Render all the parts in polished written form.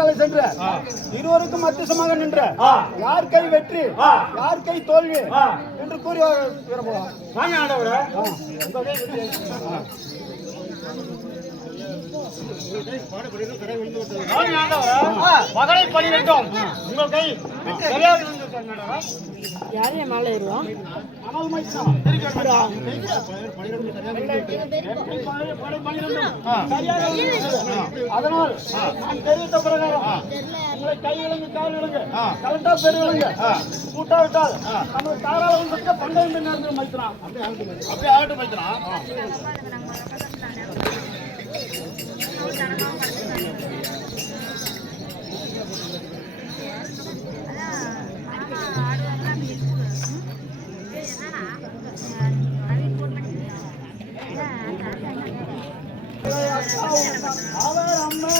தலை சென்ற இருவருக்கும் மத்தியசமாக நின்ற யார் கை வெற்றி யார் கை தோல்வி என்று கூறி விரும்பலாம். மகளை பணி வேண்டும் உங்கள் கை யாரையும் மேலே ஏறுவோம். அதனால் நான் தெரிவித்த பிரகாரம் உங்களை கை விலங்கு கால் விலங்கு கலண்டா பெரு விலங்கு கூட்டாவிட்டால் நம்ம தாராளம் பண்டைய நடந்து மைத்தான் அப்படியே ஆகட்டும் மைத்தான். அவர் அம்மா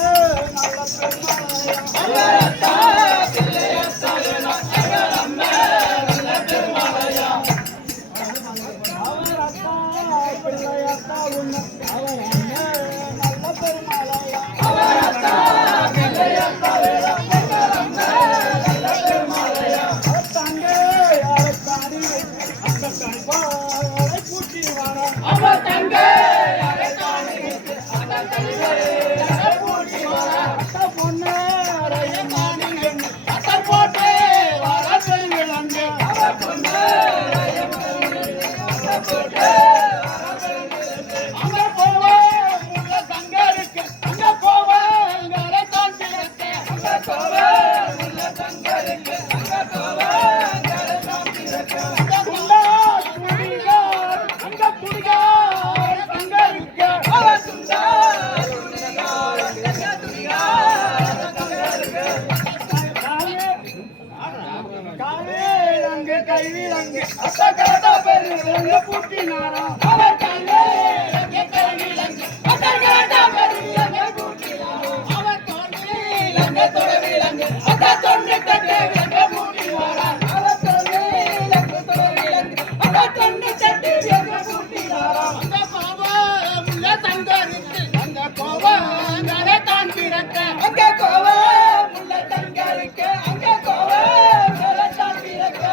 கைவிலங்கு அத்தகட பெருவிலங்கு புட்டினாரா அவர் கைவிலங்கு கைவிலங்கு அத்தகட பெருவிலங்கு புட்டினாரா அவர் தோல்விலங்கு தொலைவிலங்கு அத்த தொன்று கட்டவிலங்கு புட்டினாரா அவர் தோல்விலங்கு தொலைவிலங்கு அத்த தொன்று கட்டவிலங்கு புட்டினாரா அந்த கோபம் உள்ள தங்கருக்கு அந்த கோபம் நட தான் பிறக்க அந்த கோபம் உள்ள தங்கருக்கு அந்த கோபம் நட தான் பிறக்க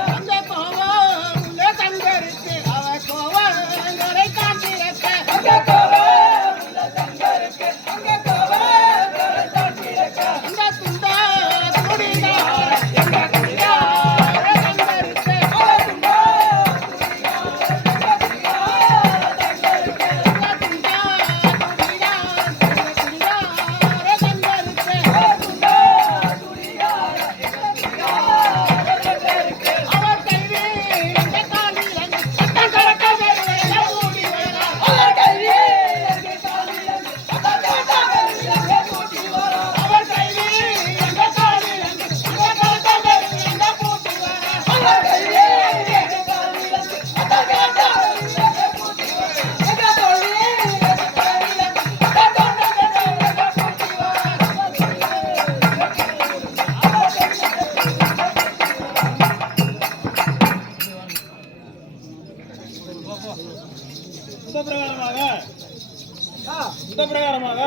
இந்த பிரகாரமாக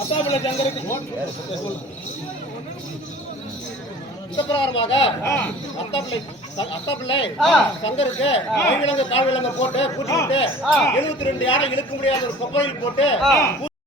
அத்தாபிள்ளை சங்கருக்கு இந்த பிரகாரமாக அத்தாபிள்ளை சங்கருக்கு கைவிலங்கு கால் விலங்கு போட்டு கூட்டிட்டு 72 யானை இழுக்க முடியாத ஒரு கொப்பரையில் போட்டு